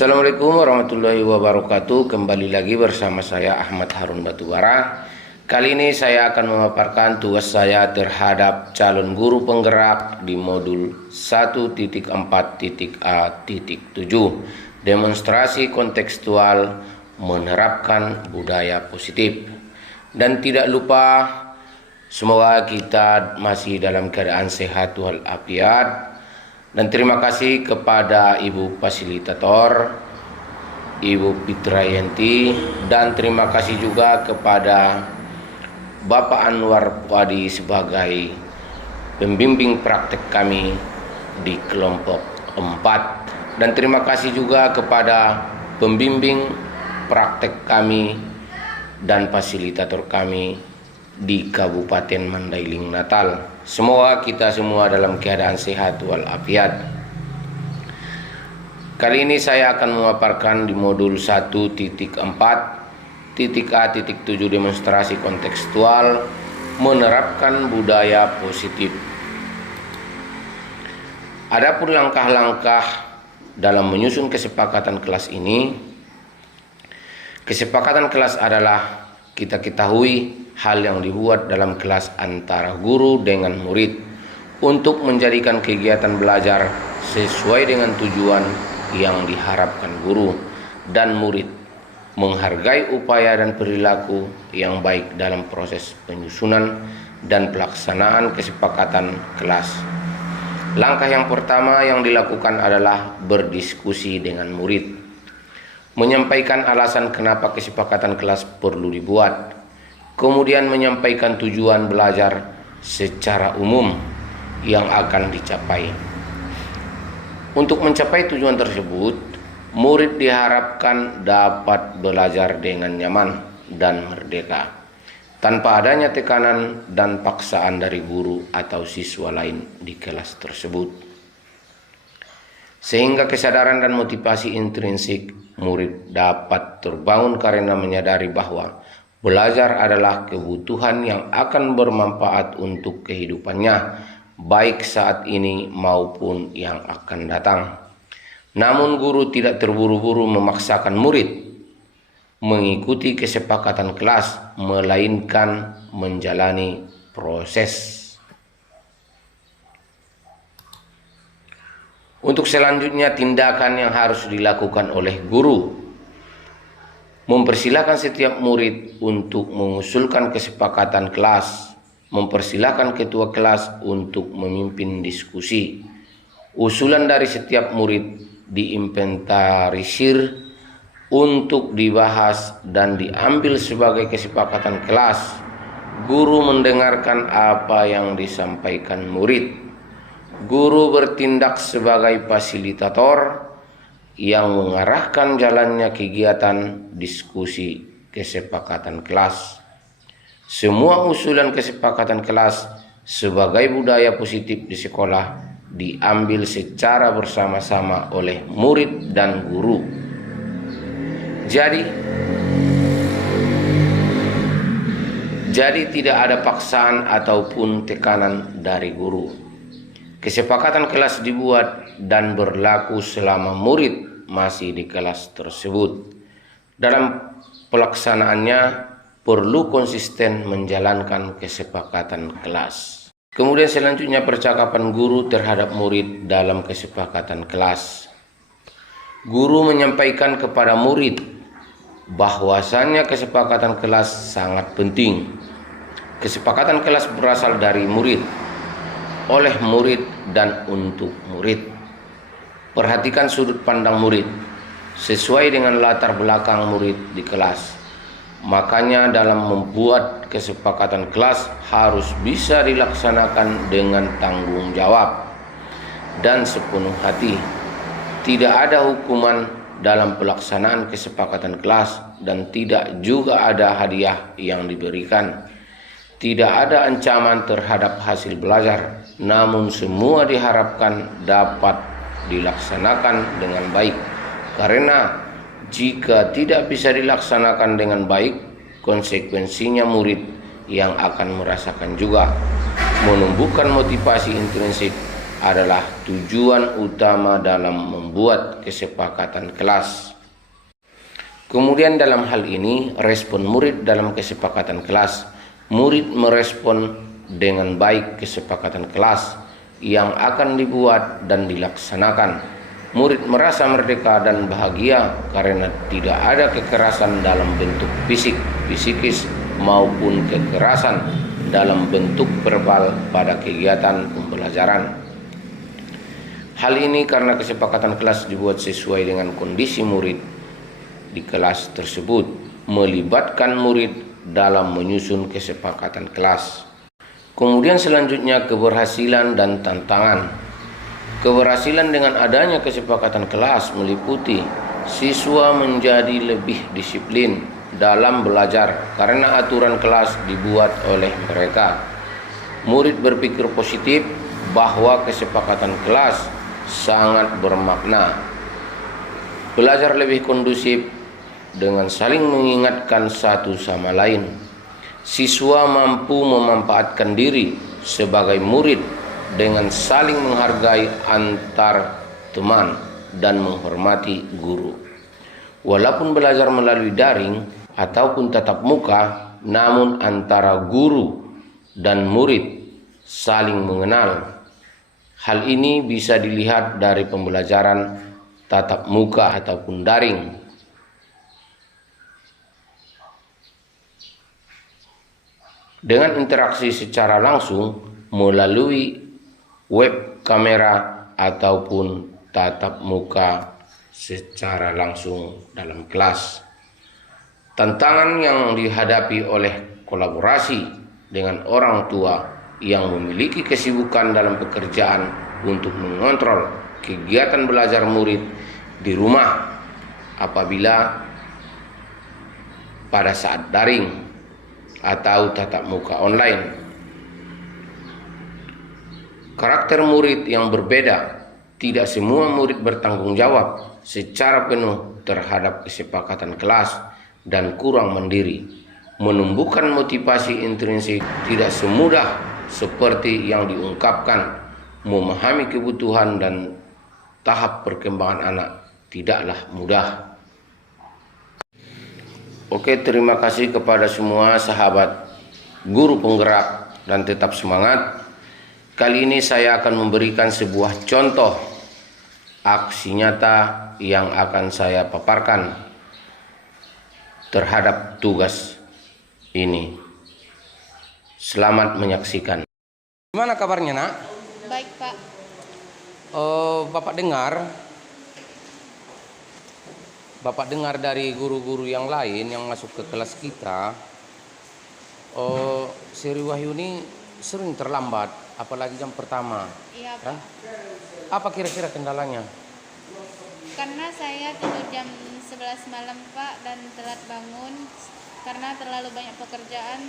Assalamualaikum warahmatullahi wabarakatuh. Kembali lagi bersama saya Ahmad Harun Batubara. Kali ini saya akan memaparkan tugas saya terhadap calon guru penggerak di modul 1.4.A.7, demonstrasi kontekstual menerapkan budaya positif. Dan tidak lupa, semoga kita masih dalam keadaan sehat walafiat. Dan terima kasih kepada Ibu Fasilitator, Ibu Fitrayanti, dan terima kasih juga kepada Bapak Anwar Wadi sebagai pembimbing praktek kami di kelompok 4. Dan terima kasih juga kepada pembimbing praktek kami dan fasilitator kami di Kabupaten Mandailing Natal. Semoga kita semua dalam keadaan sehat walafiat. Kali ini saya akan memaparkan di modul 1.4.A.7 demonstrasi kontekstual menerapkan budaya positif. Adapun langkah-langkah dalam menyusun kesepakatan kelas ini, kesepakatan kelas adalah kita ketahui hal yang dibuat dalam kelas antara guru dengan murid untuk menjadikan kegiatan belajar sesuai dengan tujuan yang diharapkan guru dan murid, menghargai upaya dan perilaku yang baik dalam proses penyusunan dan pelaksanaan kesepakatan kelas. Langkah yang pertama yang dilakukan adalah berdiskusi dengan murid, menyampaikan alasan kenapa kesepakatan kelas perlu dibuat, kemudian menyampaikan tujuan belajar secara umum yang akan dicapai. Untuk mencapai tujuan tersebut, murid diharapkan dapat belajar dengan nyaman dan merdeka, tanpa adanya tekanan dan paksaan dari guru atau siswa lain di kelas tersebut. Sehingga kesadaran dan motivasi intrinsik murid dapat terbangun karena menyadari bahwa belajar adalah kebutuhan yang akan bermanfaat untuk kehidupannya, baik saat ini maupun yang akan datang. Namun guru tidak terburu-buru memaksakan murid mengikuti kesepakatan kelas, melainkan menjalani proses. Untuk selanjutnya, tindakan yang harus dilakukan oleh guru: mempersilahkan setiap murid untuk mengusulkan kesepakatan kelas, mempersilahkan ketua kelas untuk memimpin diskusi. Usulan dari setiap murid diinventarisir untuk dibahas dan diambil sebagai kesepakatan kelas. Guru mendengarkan apa yang disampaikan murid. Guru bertindak sebagai fasilitator yang mengarahkan jalannya kegiatan diskusi kesepakatan kelas. Semua usulan kesepakatan kelas sebagai budaya positif di sekolah diambil secara bersama-sama oleh murid dan guru. Jadi tidak ada paksaan ataupun tekanan dari guru. Kesepakatan kelas dibuat dan berlaku selama murid masih di kelas tersebut. Dalam pelaksanaannya perlu konsisten menjalankan kesepakatan kelas. Kemudian selanjutnya percakapan guru terhadap murid dalam kesepakatan kelas. Guru menyampaikan kepada murid bahwasannya kesepakatan kelas sangat penting. Kesepakatan kelas berasal dari murid, oleh murid dan untuk murid. Perhatikan sudut pandang murid sesuai dengan latar belakang murid di kelas. Makanya dalam membuat kesepakatan kelas harus bisa dilaksanakan dengan tanggung jawab dan sepenuh hati. Tidak ada hukuman dalam pelaksanaan kesepakatan kelas dan tidak juga ada hadiah yang diberikan. Tidak ada ancaman terhadap hasil belajar, namun semua diharapkan dapat dilaksanakan dengan baik. Karena jika tidak bisa dilaksanakan dengan baik, konsekuensinya murid yang akan merasakan juga menumbuhkan motivasi intrinsik adalah tujuan utama dalam membuat kesepakatan kelas. Kemudian dalam hal ini, respon murid dalam kesepakatan kelas. Murid merespon dengan baik kesepakatan kelas yang akan dibuat dan dilaksanakan. Murid merasa merdeka dan bahagia karena tidak ada kekerasan dalam bentuk fisik, psikis maupun kekerasan dalam bentuk verbal pada kegiatan pembelajaran. Hal ini karena kesepakatan kelas dibuat sesuai dengan kondisi murid di kelas tersebut, melibatkan murid dalam menyusun kesepakatan kelas. Kemudian selanjutnya keberhasilan dan tantangan. Keberhasilan dengan adanya kesepakatan kelas meliputi siswa menjadi lebih disiplin dalam belajar karena aturan kelas dibuat oleh mereka. Murid berpikir positif bahwa kesepakatan kelas sangat bermakna. Belajar lebih kondusif dengan saling mengingatkan satu sama lain. Siswa mampu memanfaatkan diri sebagai murid dengan saling menghargai antar teman dan menghormati guru. Walaupun belajar melalui daring ataupun tatap muka, namun antara guru dan murid saling mengenal. Hal ini bisa dilihat dari pembelajaran tatap muka ataupun daring. Dengan interaksi secara langsung melalui web kamera ataupun tatap muka secara langsung dalam kelas. Tantangan yang dihadapi oleh kolaborasi dengan orang tua yang memiliki kesibukan dalam pekerjaan untuk mengontrol kegiatan belajar murid di rumah apabila pada saat daring atau tatap muka online. Karakter murid yang berbeda, tidak semua murid bertanggung jawab secara penuh terhadap kesepakatan kelas dan kurang mandiri. Menumbuhkan motivasi intrinsik tidak semudah seperti yang diungkapkan. Memahami kebutuhan dan tahap perkembangan anak tidaklah mudah. Oke, terima kasih kepada semua sahabat guru penggerak dan tetap semangat. Kali ini saya akan memberikan sebuah contoh aksi nyata yang akan saya paparkan terhadap tugas ini. Selamat menyaksikan. Gimana kabarnya, Nak? Baik, Pak. Bapak dengar dari guru-guru yang lain yang masuk ke kelas kita, Sri Wahyuni sering terlambat, apalagi jam pertama. Iya, Pak. Kan? Apa kira-kira kendalanya? Karena saya tidur jam 11 malam, Pak, dan telat bangun karena terlalu banyak pekerjaan,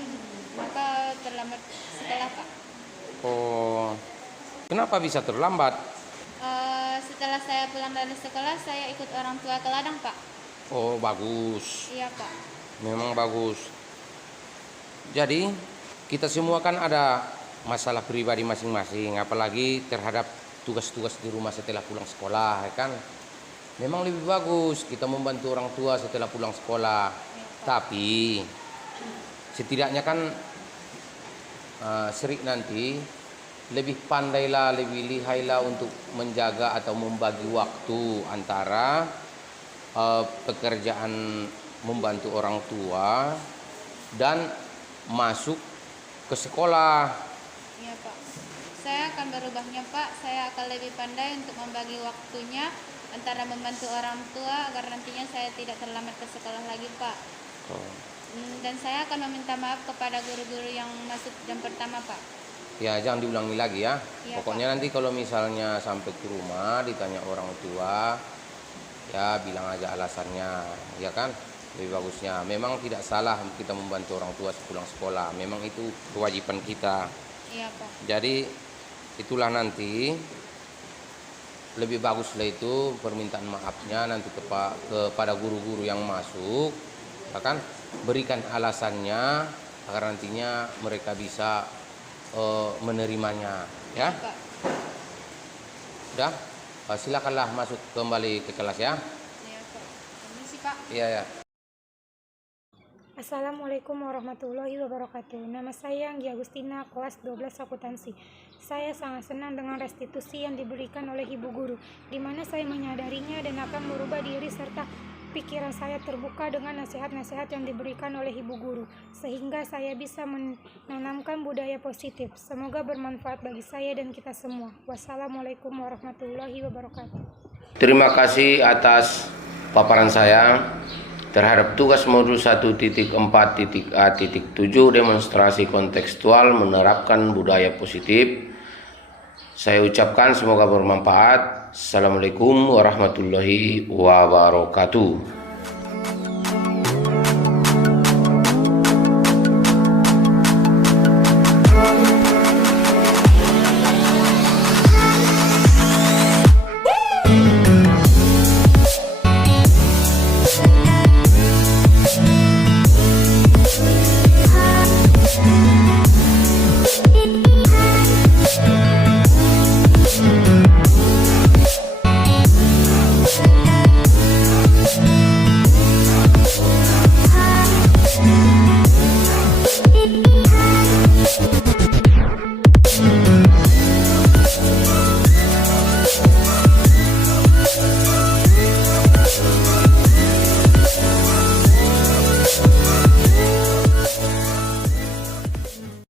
maka terlambat sekolah, Pak. Oh, kenapa bisa terlambat? Setelah saya pulang dari sekolah, saya ikut orang tua ke ladang, Pak. Oh, bagus. Iya, Pak. Memang bagus. Jadi, kita semua kan ada masalah pribadi masing-masing, apalagi terhadap tugas-tugas di rumah setelah pulang sekolah, ya kan? Memang lebih bagus kita membantu orang tua setelah pulang sekolah. Tapi, setidaknya kan Sri nanti lebih pandailah, lebih lihailah untuk menjaga atau membagi waktu antara pekerjaan membantu orang tua dan masuk ke sekolah. Iya, Pak. Saya akan berubahnya, Pak. Saya akan lebih pandai untuk membagi waktunya antara membantu orang tua agar nantinya saya tidak terlambat ke sekolah lagi, Pak. Dan saya akan meminta maaf kepada guru-guru yang masuk jam pertama, Pak. Ya, jangan diulangi lagi ya. Ya, Pokoknya Pak. nanti kalau misalnya sampai ke rumah ditanya orang tua, ya bilang aja alasannya, ya kan? Lebih bagusnya. Memang tidak salah kita membantu orang tua sepulang sekolah. Memang itu kewajiban kita. Iya, Pak. Jadi itulah nanti lebih baguslah itu permintaan maafnya nanti kepada guru-guru yang masuk, ya kan? Berikan alasannya agar nantinya mereka bisa menerimanya, ya. Pak. Udah? Silakanlah masuk kembali ke kelas ya. Iya Pak. Permisi Pak. Iya ya. Assalamualaikum warahmatullahi wabarakatuh. Nama saya Anggi Agustina, kelas 12 akuntansi. Saya sangat senang dengan restitusi yang diberikan oleh Ibu Guru, di mana saya menyadarinya dan akan merubah diri serta pikiran saya terbuka dengan nasihat-nasihat yang diberikan oleh Ibu Guru, sehingga saya bisa menanamkan budaya positif. Semoga bermanfaat bagi saya dan kita semua. Wassalamualaikum warahmatullahi wabarakatuh. Terima kasih atas paparan saya terhadap tugas modul 1.4.A.7 demonstrasi kontekstual menerapkan budaya positif. Saya ucapkan semoga bermanfaat. Assalamualaikum warahmatullahi wabarakatuh.